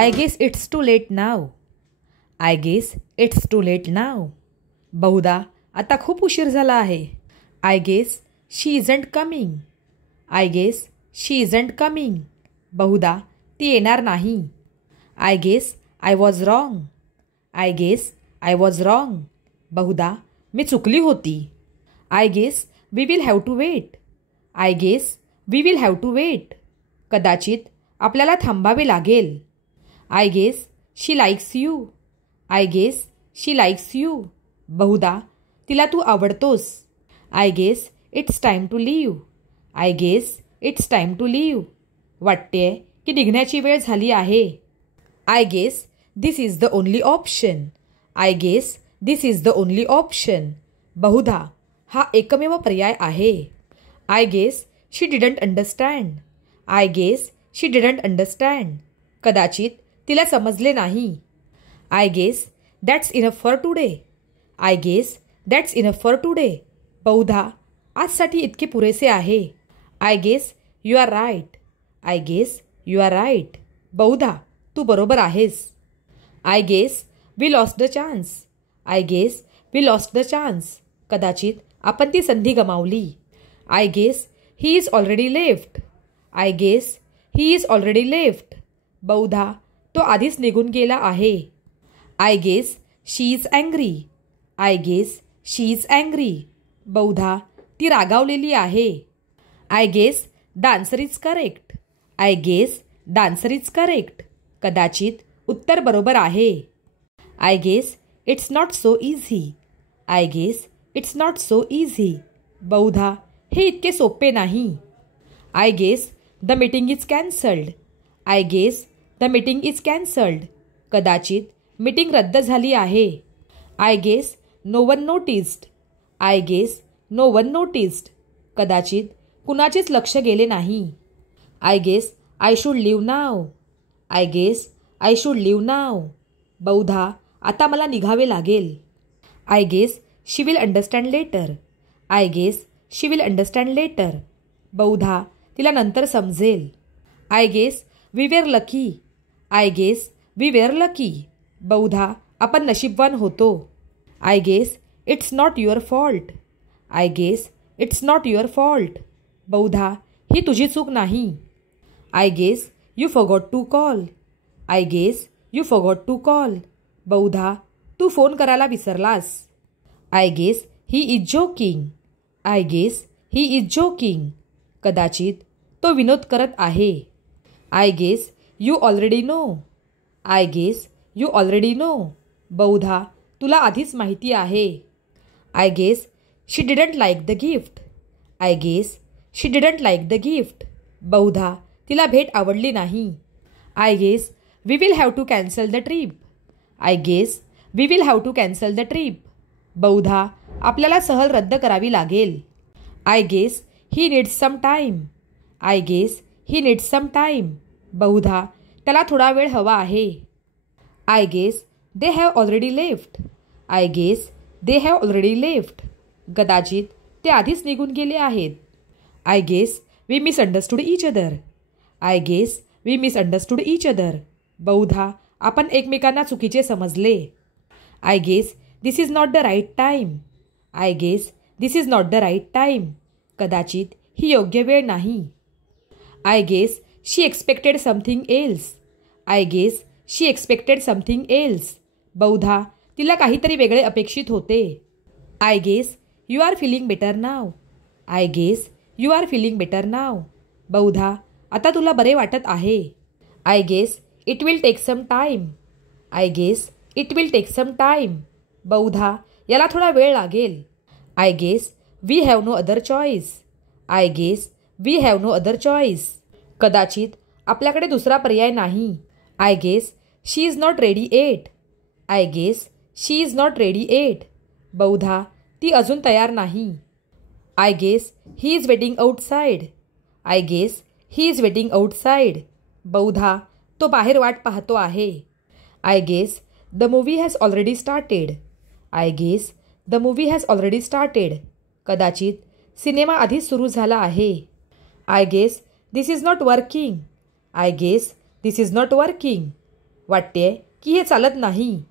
I guess it's too late now. I guess it's too late now. बहुधा आता खूप उशीर झाला आहे. I guess she isn't coming. I guess she isn't coming. बहुधा ती येणार नाही. I guess I was wrong. I guess I was wrong. बहुधा मी चुकली होती. I guess we will have to wait. I guess we will have to wait. कदाचित आपल्याला थांबावे लागेल. I guess she likes you. I guess she likes you. बहुधा तिला तू आवडतोस. I guess it's time to leave. I guess it's time to leave. वाटतेय की निघण्याची वेळ झाली आहे. I guess this is the only option. I guess this is the only option. बहुधा हा एकमेव पर्याय आहे. I guess she didn't understand. I guess she didn't understand. कदाचित तिला समजले नाही. I guess that's enough for today. I guess that's enough for today. बहुधा आजसाठी इतके पुरेसे आहे. I guess you are right. I guess you are right. बहुधा तू बरोबर आहेस. I guess we lost the chance. I guess we lost the chance. कदाचित आपण ती संधी गमावली. I guess he is already left. I guess he is already left. बहुधा तो आधीच निघून गेला आहे. I guess she is angry. I guess she is angry. बहुधा ती रागावलेली आहे. I guess the answer is correct. I guess the answer is correct. कदाचित उत्तर बरोबर आहे. I guess it's not so easy. I guess it's not so easy. बहुधा हे इतके सोपे नाही. I guess the meeting is cancelled. I guess the meeting is cancelled. कदाचित मीटिंग रद्द झाली आहे. I guess no one noticed. I guess no one noticed. कदाचित कुणाचेच लक्ष गेले नाही. I guess I should leave now. I guess I should leave now. बहुधा आता मला निघावे लागेल. I guess she will understand later. I guess she will understand later. बहुधा तिला नंतर समजेल. I guess we were lucky. I guess we were lucky. बहुधा आपण नशीबवान होतो. I guess it's not your fault. I guess it's not your fault. बहुधा ही तुझी चूक नाही. I guess you forgot to call. I guess you forgot to call. बहुधा तू फोन करायला विसरलास. I guess he is joking. I guess he is joking. कदाचित तो विनोद करत आहे. I guess you already know. I guess you already know. बहुधा तुला आधीच माहिती आहे. I guess she didn't like the gift. I guess she didn't like the gift. बहुधा तिला भेट आवडली नाही. I guess we will have to cancel the trip. I guess we will have to cancel the trip. बहुधा आपल्याला सहल रद्द करावी लागेल. I guess he needs some time. I guess he needs some time. बहुधा त्याला थोडा वेळ हवा आहे. I guess they have already left. I guess they have already left. कदाचित ते आधीच निघून गेले आहेत. I guess we misunderstood each other. I guess we misunderstood each other. बहुधा आपण एकमेकांना चुकीचे समजले. I guess this is not the right time. I guess this is not the right time. कदाचित ही योग्य वेळ नाही. I guess she expected something else. I guess she expected something else. बहुधा तिला काहीतरी वेगळे अपेक्षित होते. I guess you are feeling better now. I guess you are feeling better now. बहुधा आता तुला बरे वाटत आहे. I guess it will take some time. I guess it will take some time. बहुधा याला थोडा वेळ लागेल. I guess we have no other choice. I guess we have no other choice. कदाचित आपल्याकडे दुसरा पर्याय नाही. I guess she is not ready yet. I guess she is not ready yet. बहुधा ती अजून तयार नाही. I guess he is waiting outside. I guess he is waiting outside. बहुधा तो बाहेर वाट पाहतो आहे. I guess the movie has already started. I guess the movie has already started. कदाचित सिनेमा आधीच सुरू झाला आहे. I guess this is not working. I guess this is not working. वाटतेय की हे चालत नाही.